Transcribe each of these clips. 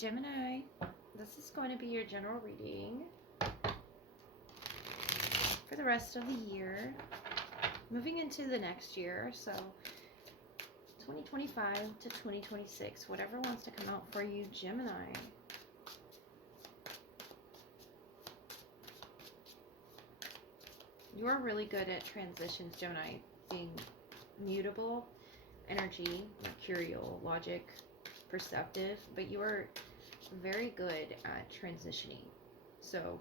Gemini, this is going to be your general reading for the rest of the year. Moving into the next year, so 2025 to 2026, whatever wants to come out for you, Gemini. You are really good at transitions, Gemini, being mutable, energy, mercurial, logic, perceptive, but you are very good at transitioning. So,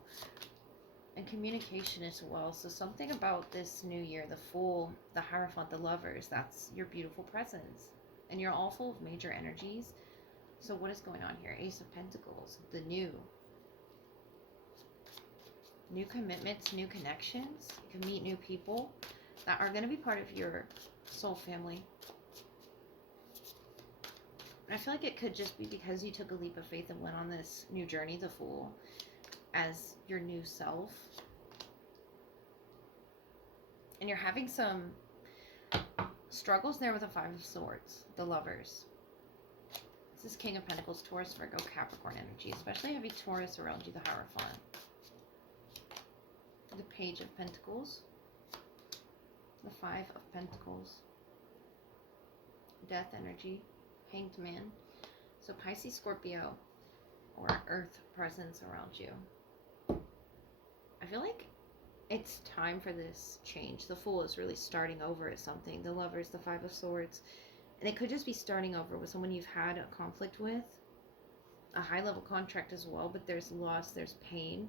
and communication as well. So something about this new year, the Fool, the Hierophant, the Lovers, that's your beautiful presence. And you're all full of major energies. So what is going on here? Ace of Pentacles, the new commitments, new connections. You can meet new people that are going to be part of your soul family. I feel like it could just be because you took a leap of faith and went on this new journey, the Fool, as your new self. And you're having some struggles there with the Five of Swords, the Lovers. This is King of Pentacles, Taurus, Virgo, Capricorn energy, especially heavy Taurus around you, the Hierophant. The Page of Pentacles, the Five of Pentacles, Death energy, Hanged Man. So Pisces, Scorpio, or Earth presence around you. I feel like it's time for this change. The Fool is really starting over at something. The Lovers, the Five of Swords. And it could just be starting over with someone you've had a conflict with. A high-level contract as well, but there's loss, there's pain.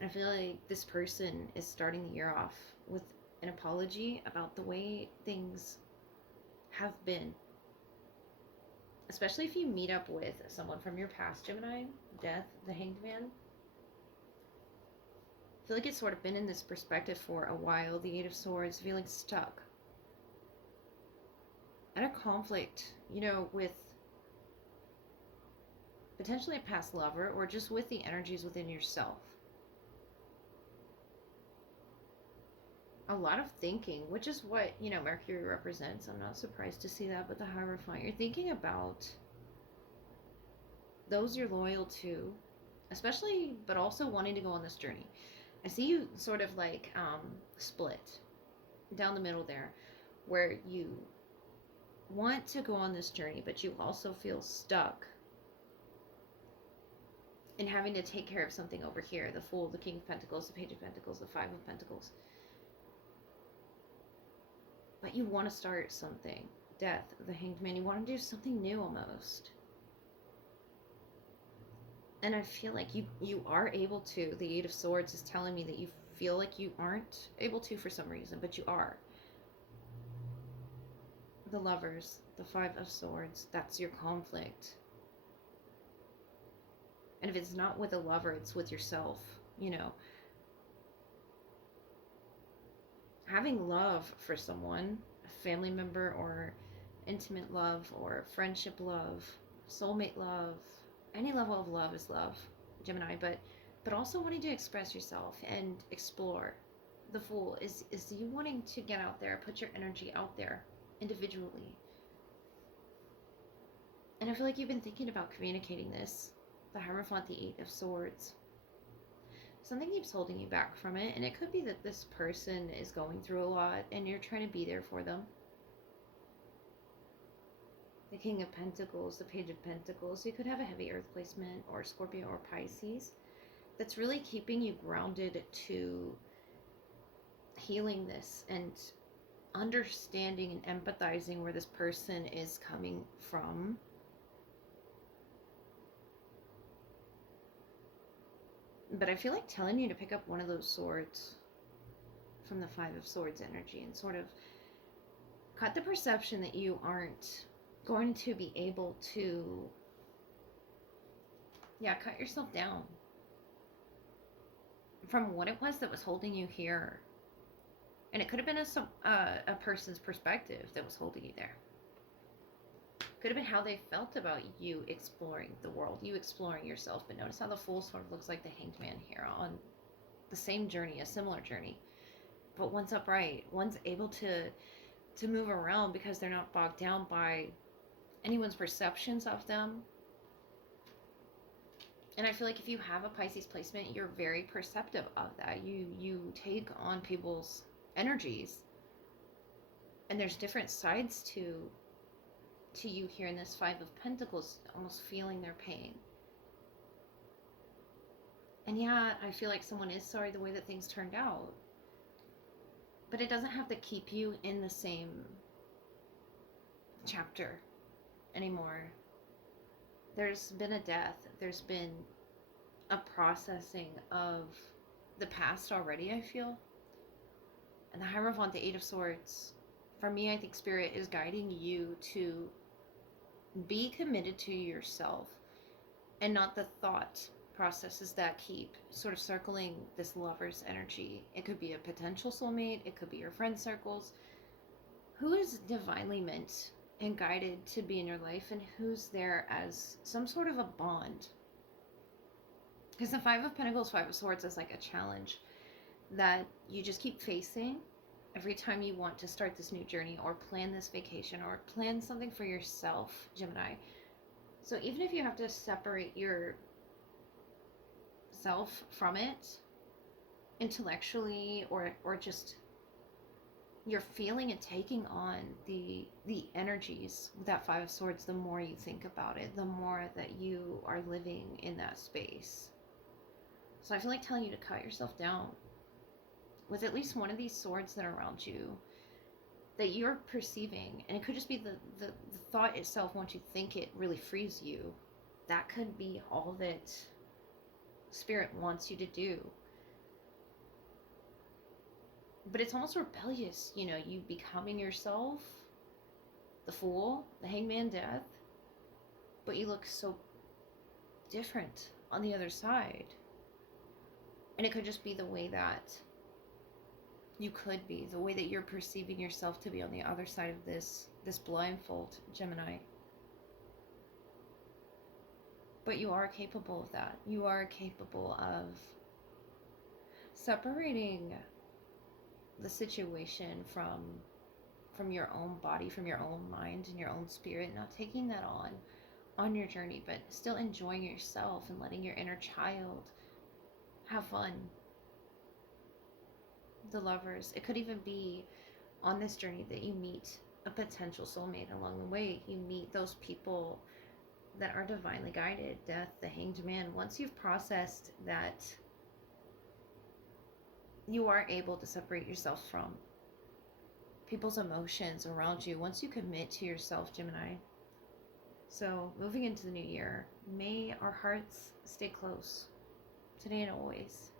And I feel like this person is starting the year off with an apology about the way things have been. Especially if you meet up with someone from your past, Gemini, Death, the Hanged Man. I feel like it's sort of been in this perspective for a while. The Eight of Swords, feeling stuck. At a conflict, you know, with potentially a past lover or just with the energies within yourself. A lot of thinking, which is what, you know, Mercury represents. I'm not surprised to see that, but the Hierophant, you're thinking about those you're loyal to, especially, but also wanting to go on this journey. I see you sort of like split down the middle there, where you want to go on this journey, but you also feel stuck in having to take care of something over here. The Fool, the King of Pentacles, the Page of Pentacles, the Five of Pentacles. But you want to start something. Death, the Hanged Man. You want to do something new almost. And I feel like you are able to. The Eight of Swords is telling me that you feel like you aren't able to for some reason, but you are. The Lovers, the Five of Swords, that's your conflict. And if it's not with a lover, it's with yourself, you know. Having love for someone, a family member or intimate love or friendship love, soulmate love, any level of love is love, Gemini, but also wanting to express yourself and explore. The Fool is you wanting to get out there, put your energy out there individually. And I feel like you've been thinking about communicating this. The Hierophant, the Eight of Swords. Something keeps holding you back from it, and it could be that this person is going through a lot and you're trying to be there for them. The King of Pentacles, the Page of Pentacles. You could have a heavy Earth placement or Scorpio or Pisces that's really keeping you grounded to healing this and understanding and empathizing where this person is coming from. But I feel like telling you to pick up one of those swords from the Five of Swords energy and sort of cut the perception that you aren't going to be able to, cut yourself down from what it was that was holding you here. And it could have been a person's perspective that was holding you there. Could have been how they felt about you exploring the world, you exploring yourself. But notice how the Fool sort of looks like the Hanged Man here on the same journey, a similar journey. But one's upright, one's able to move around because they're not bogged down by anyone's perceptions of them. And I feel like if you have a Pisces placement, you're very perceptive of that. You take on people's energies, and there's different sides to you here in this Five of Pentacles, almost feeling their pain. And yeah, I feel like someone is sorry the way that things turned out, but it doesn't have to keep you in the same chapter anymore. There's been a death, there's been a processing of the past already, I feel. And the Hierophant, the Eight of Swords, for me, I think Spirit is guiding you to be committed to yourself and not the thought processes that keep sort of circling this lover's energy. It could be a potential soulmate, it could be your friend circles. Who is divinely meant and guided to be in your life, and who's there as some sort of a bond? Because the Five of Pentacles, Five of Swords is like a challenge that you just keep facing every time you want to start this new journey or plan this vacation or plan something for yourself, Gemini. So even if you have to separate yourself from it intellectually, or just you're feeling and taking on the energies with that Five of Swords, the more you think about it, the more that you are living in that space. So I feel like telling you to cut yourself down with at least one of these swords that are around you that you're perceiving. And it could just be the thought itself, once you think it, really frees you. That could be all that Spirit wants you to do. But it's almost rebellious, you know, you becoming yourself, the Fool, the Hangman, Death, but you look so different on the other side. And it could just be the way that you could be, the way that you're perceiving yourself to be on the other side of this blindfold, Gemini. But you are capable of that. You are capable of separating the situation from your own body, from your own mind and your own spirit, not taking that on your journey, but still enjoying yourself and letting your inner child have fun. The Lovers, it could even be on this journey that you meet a potential soulmate along the way. You meet those people that are divinely guided. Death, the Hanged Man. Once you've processed that, you are able to separate yourself from people's emotions around you once you commit to yourself, Gemini. So moving into the new year, may our hearts stay close today and always.